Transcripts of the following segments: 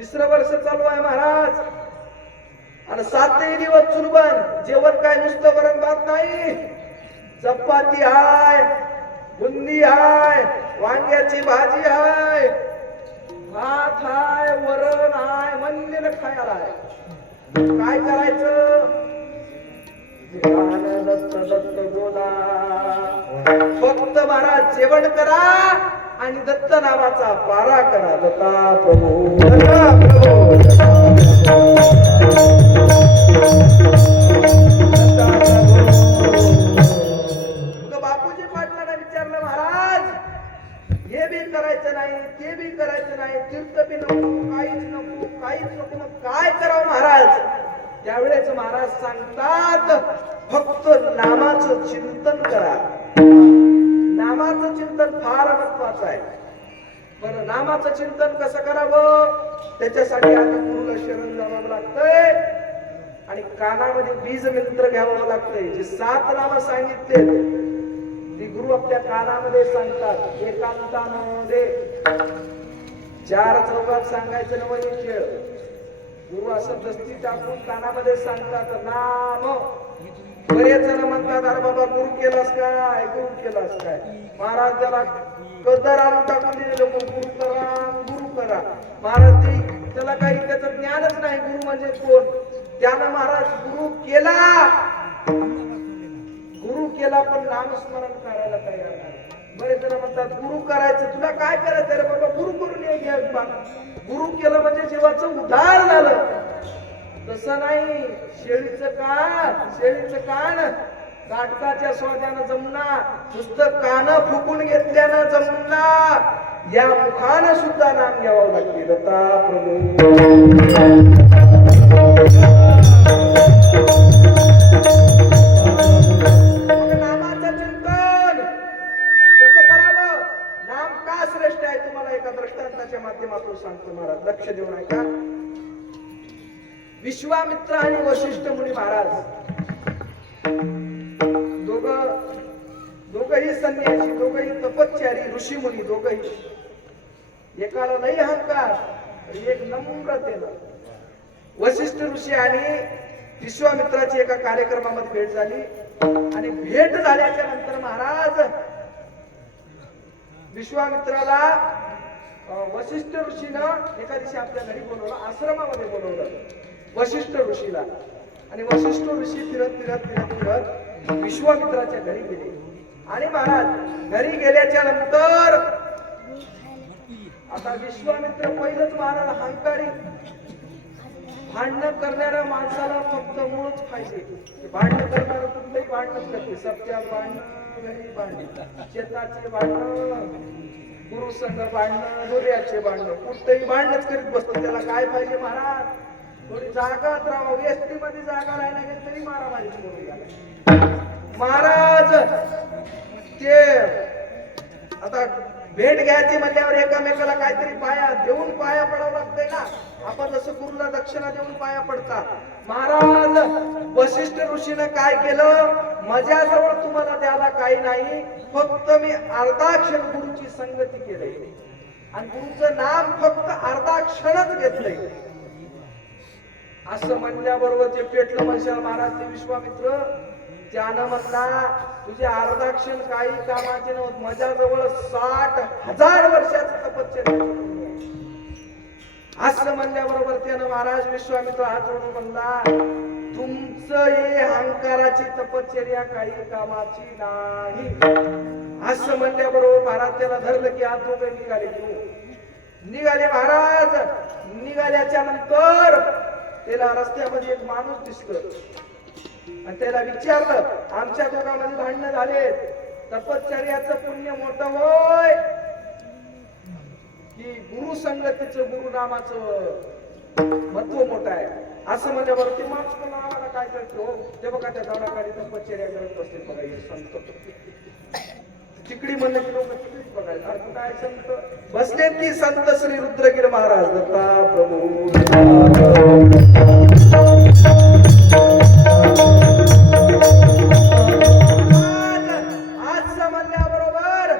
तिसरं वर्ष चालू आहे महाराज. आणि 7ही दिवस चुलबन. जेवण काय नुसतं वरण भात नाही, चपाती हाय, बुंदी हाय, वांग्याची भाजी हाय, भात हाय, वरण हाय, म्हणलेलं खायला आहे. काय करायचं? दत्त दत्त बोला. फक्त महाराज जेवण करा आणि दत्त नावाचा पारा करा. दत्ता प्रभू, दत्ता प्रभू, बापूजी पाटलांना विचारलं, महाराज हे बी करायचं नाही, ते बी करायचं नाही, तीर्थ बी नको, काहीच नको, काहीच नको, मग काय करावं महाराज? त्यावेळेस महाराज सांगतात, फक्त नामाचं चिंतन करा. नामाचं चिंतन फार महत्वाचं आहे. बरं, नामाचं चिंतन कसं करावं? त्याच्यासाठी आधी गुरुला शरण जावं लागतंय आणि कानामध्ये बीज मंत्र घ्यावं लागतंय. जे 7 नाम सांगितले ती गुरु आपल्या कानामध्ये सांगतात. एकांतामध्ये 4 चौकात सांगायचं नवं खेळ. गुरु असं दस्ती टाकून कानामध्ये सांगतात नाम. बरेच जण म्हणतात, अरे बाबा गुरु केलास काय, गुरु केलास काय? महाराज त्याला कदर आणून टाकून दिले लोक, गुरु करा, गुरु करा. महाराज त्याला काही त्याचं ज्ञानच नाही गुरु म्हणजे कोण. त्यानं महाराज गुरु केला, गुरु केला पण नामस्मरण करायला तयार नाही. बरेच जण म्हणतात गुरु करायचं, तुला काय करायचं रे बाबा, गुरु करून ये. गुरु केलं म्हणजे जीवाचं उद्धार झालं. तसं नाही. शेळीचं कान काटकाच्या स्वाद्यानं जमणार, नुसतं कान फुकून घेतल्यानं जमणार. या मुखानं सुद्धा नाम घ्यावं लागते. दत्ता प्रभू, नामाचं चिंतन कसं करावं? नाम का श्रेष्ठ आहे तुम्हाला एका दृष्टांताच्या माध्यमातून सांगतो महाराज. लक्ष देऊन ऐका. विश्वामित्र आणि वशिष्ठ मुनी महाराज दोघही संन्यासी, दोघही तपश्चारी, ऋषी मुनी दोघही. एकाला लई अहंकार, एक नम्रतेनं. वशिष्ठ ऋषी आणि विश्वामित्राची एका कार्यक्रमामध्ये भेट झाली आणि भेट झाल्याच्या नंतर महाराज विश्वामित्राला वशिष्ठ ऋषीनं एका दिवशी आपल्या घरी बोलवलं, आश्रमामध्ये बोलवलं वशिष्ठ ऋषीला. आणि वशिष्ठ ऋषी फिरत फिरत फिरत फिरत विश्वामित्राच्या घरी गेले. आणि महाराज घरी गेल्याच्या नंतर आता विश्वामित्र पहिलंच महाराज अहंकारी. भांडण करणाऱ्या माणसाला फक्त मूळच पाहिजे. भांडण करणारं कुठलंही भांडणच करते. सत्यात भांडण, घरी भांडण, शेताचे भांडण, गुरु संघ भांडण, दोऱ्याचे भांडण, कुठलंही भांडणच करीत बसतो. त्याला काय पाहिजे महाराज? थोडी जागाच राहावं. एसटी मध्ये जागा राहायला गेली तरी मारामारी सुरू झाली. महाराज ते आता भेट घ्यायची म्हणल्यावर एकामेकाला काहीतरी पाया देऊन पाया पडावं लागतंय ना. आपण जसं गुरुला दक्षिणा देऊन पाया पडतात. महाराज वशिष्ठ ऋषीनं काय केलं? माझ्याजवळ तुम्हाला द्यायला काही नाही, फक्त मी अर्धा क्षण गुरुची संगती केली आणि गुरुचं नाम फक्त अर्धा क्षणच घेतलंय. असं म्हणल्याबरोबर जे पेटलं म्हणशाल महाराज ते विश्वामित्र. त्यानं म्हणला, तुझे अर्धा क्षण काही कामाचे नव्हते, माझ्याजवळ 60,000 वर्षाचं तपश्चर्या. असं म्हणल्याबरोबर त्यानं महाराज विश्वामित्र हात जोडून म्हणला, तुमचं हे अहंकाराची तपश्चर्या काही कामाची नाही. असं म्हणल्याबरोबर महाराज त्याला धरलं की हात जोडून निघाले महाराज. निघाल्याच्या नंतर त्याला रस्त्यामध्ये एक माणूस दिसतो आणि त्याला विचारलं, आमच्या दोघांमध्ये भांडणं झाले, तपश्चर्याचं पुण्य मोठं होय की गुरु संगतीचं, गुरु नामाचं महत्व मोठं आहे? असं म्हणल्यावर ते माणूस पण आम्हाला काय करतो, ते बघा त्या झाडाखाली तपश्चर्या करत बसते बघा हे संत. तिकडी म्हणलं की लोक तिकडेच बघायला. अर्थ काय? संत बसले की संत श्री रुद्रगिरी महाराज. दत्ता प्रभू, आज म्हणल्याबरोबर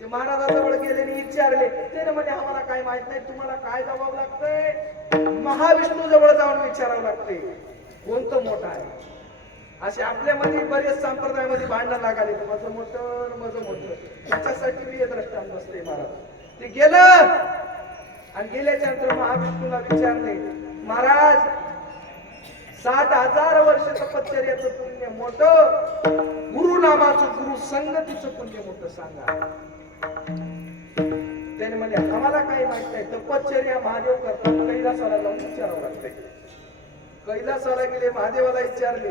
ते महाराजाजवळ गेले आणि विचारले. ते म्हणे आम्हाला काय माहित नाही, तुम्हाला काय जबाब लागतंय? महाविष्णू जवळ जाऊन विचारावं लागते कोणतं मोठं आहे. असे आपल्यामध्ये बरेच संप्रदायामध्ये भांडण लागाले, माझं मोठं माझं मोठं. त्याच्यासाठी मी हे दृष्टांत बसते महाराज. ते गेलं आणि गेल्याच्या नंतर महाविष्णूला विचारले, महाराज 60,000 वर्ष तपश्चर्याचं पुण्य मोठं, गुरु नामाचं गुरु संगतीचं पुण्य मोठं सांगा. त्याने म्हणजे आम्हाला काही माहित नाही. तपश्चर्या महादेव करतात, कैलासाला जाऊन विचारावं लागते. कैलासाला गेले, महादेवाला विचारले.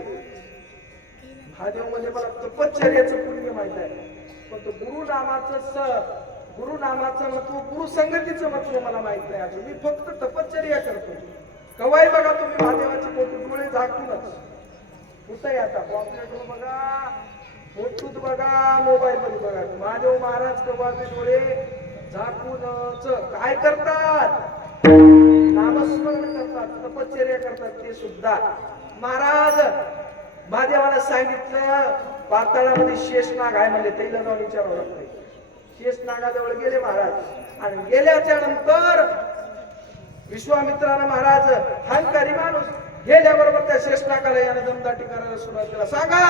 महादेव म्हणजे मला तपश्चर्याचं पुण्य माहित आहे, पण तो गुरु नामाचं महत्व, गुरु संगतीचं महत्व मला माहित नाही अजून. मी फक्त तपश्चर्या करतो. कवाई बघा तुम्ही महादेवाचे फोटो डोळे झाकूनच. कुठे आता पॉम्पलेट बघा, फोटोत बघा, मोबाईल मध्ये बघा, महादेव महाराज कवाबी डोळे झाकूनच काय करतात? नामस्मरण करतात, तपश्चर्या करतात. ते सुद्धा महाराज महादेवाला सांगितलं पाताळामध्ये शेषनाग आहे म्हणजे त्याला जाऊन विचारावं लागतंय. शेषनागाजवळ गेले महाराज आणि गेल्याच्या नंतर विश्वामित्रानं महाराज हंकारी माणूस गेल्याबरोबर त्या शेषनागाला याने दमदाटी करायला सुरुवात केला. सांगा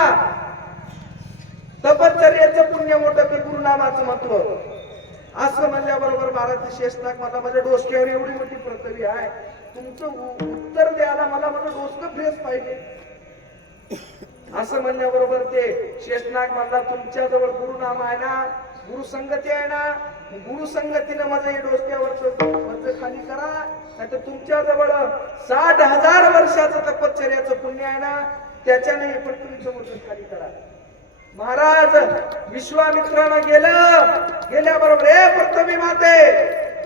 तपश्चर्याचं पुण्य मोठं की गुरुनामाचं महत्व? असं म्हणल्याबरोबर महाराज शेषनाग मला माझ्या डोसक्यावर एवढी मोठी पृथ्वी आहे, तुमचं उत्तर द्यायला मला डोसकं फ्रेश पाहिजे. असं म्हणल्याबरोबर ते शेषनाग म्हणला, तुमच्या जवळ गुरुनाम आहे ना, गुरु संगती आहे ना, गुरु संगतीनं माझं हे डोसक्यावरचं खाली करा, नाहीतर तुमच्या जवळ 60,000 वर्षाचं तपश्चर्याचं पुण्य आहे ना, त्याच्याने हे पृथ्वीचं वजन खाली करा. महाराज विश्वामित्रानं गेल्याबरोबर हे पृथ्वी माते,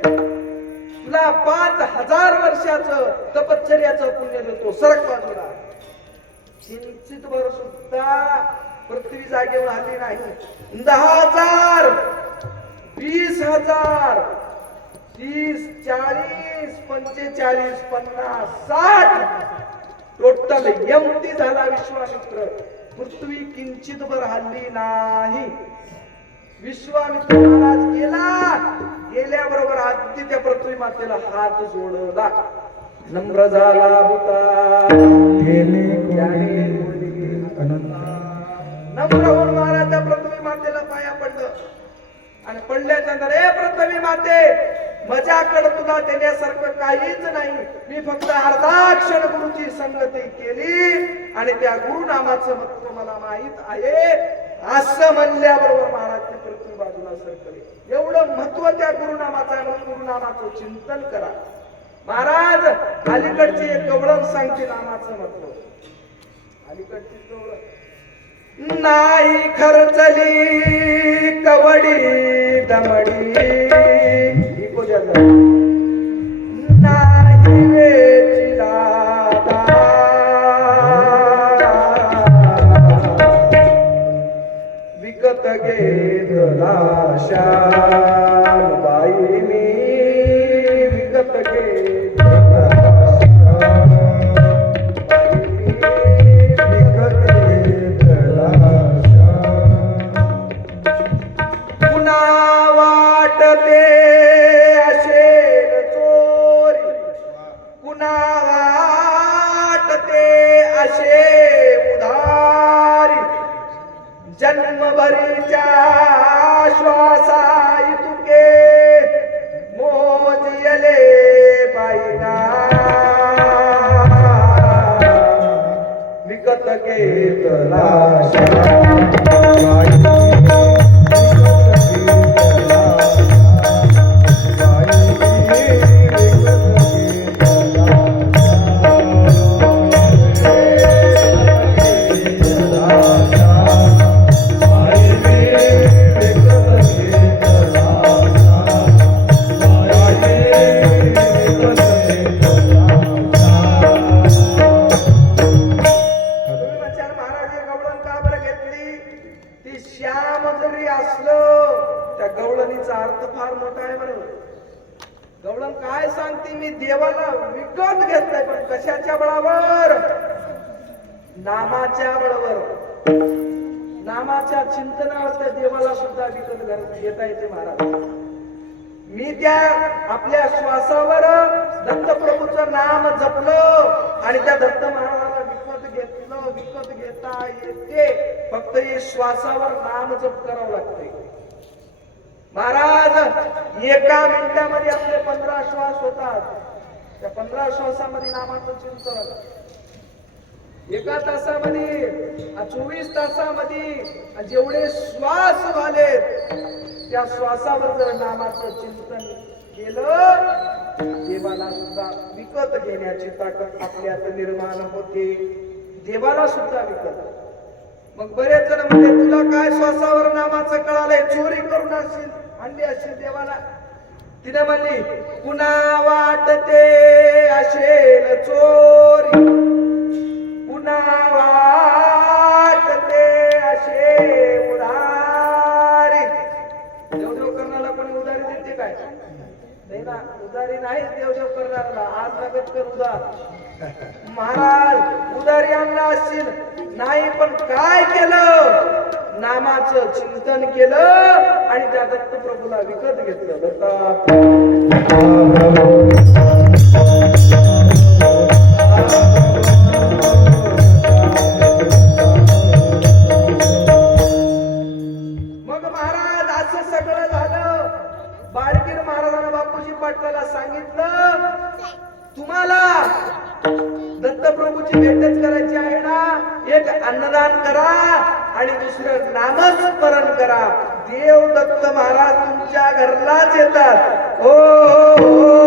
तुला 5,000 वर्षाचं तपश्चर्याचं पुण्य देतो, सरक बाजूला. किंचित भर सुद्धा पृथ्वी जागेवर आली नाही. 10,000 20,000 30 40 45 50 60 टोटल एम्प्टी झाला विश्वामित्र. पृथ्वी किंचित भर हल्ली नाही. विश्वामित्र महाराज गेल्याबरोबर आधी त्या पृथ्वी मातेला हात जोडला, नम्र झाला बुता, नम्र होऊन महाराज त्या पृथ्वी मातेला पाया पडलं आणि पडल्याच्या नंतर, हे पृथ्वी माते, माझ्याकडे तुला देण्यासारखं काहीच नाही. मी फक्त अर्धा क्षण गुरुची संगती केली आणि त्या गुरुनामाचं महत्व मला माहित आहे. असं म्हणल्याबरोबर महाराज ते पृथ्वी बाजूला सरकले. एवढं महत्व त्या गुरुनामाचं आहे, म्हणून गुरुनामाचं चिंतन करा. महाराज अलीकडची एक गवळण सांगते नामाचं महत्व. अलीकडची गवळण, नाही खर्चली कवडी दमडी, नाही वेचिला विकत घेतला श्याम बाई, मी विकत घेतला जन्मभरीच्या श्वासाई तुके मोजले बाईना, विकत घेतला गवळण काय सांगते, मी देवाला विकत घेतलाय, पण कशाच्या बळावर? नामाच्या बळावर. नामाच्या चिंतनावर त्या देवाला सुद्धा विकत घेता येते महाराज. मी त्या आपल्या श्वासावर दत्तप्रभूचं नाम जपलं आणि त्या दत्त महाराजाला विकत घेता येते. फक्त हे श्वासावर नाम जप करावं लागतंय. महाराज एका मिनिटामध्ये आपले 15 श्वास होतात. त्या 15 श्वासामध्ये नामाचं चिंतन, एका तासामध्ये 24 तासामध्ये जेवढे श्वास झालेत त्या श्वासावर जर नामाचं चिंतन केलं, देवाला सुद्धा विकत घेण्याची ताकद आपल्यात निर्माण होते. देवाला सुद्धा विकत. मग बरेच जण म्हणजे तुला काय श्वासावर नामाचं कळालंय, चोरी करून आणली असेल देवाला. तिने म्हणली पुन्हा वाटते असेल चोरी, पुन्हा वाटते असे उधारी. देवदेव करण्याला कोणी उधारी देते काय? नाही ना, उधारी नाही देवदेव करणाऱ्याला. आज लागत कर उधार. महाराज उधारी आणला असतील नाही, पण काय केलं? नामाचं चिंतन केलं आणि त्या दत्त प्रभूला विकत घेतलं. मग महाराज असं सगळं झालं. बाळकीर महाराजांना बापूजी पाटलाला सांगितलं, तुम्हाला दत्तप्रभूची भेटच करायची आहे ना, एक अन्नदान करा आणि दुसरं नामस्मरण करा. देव दत्त महाराज तुमच्या घरलाच येतात. हो हो हो.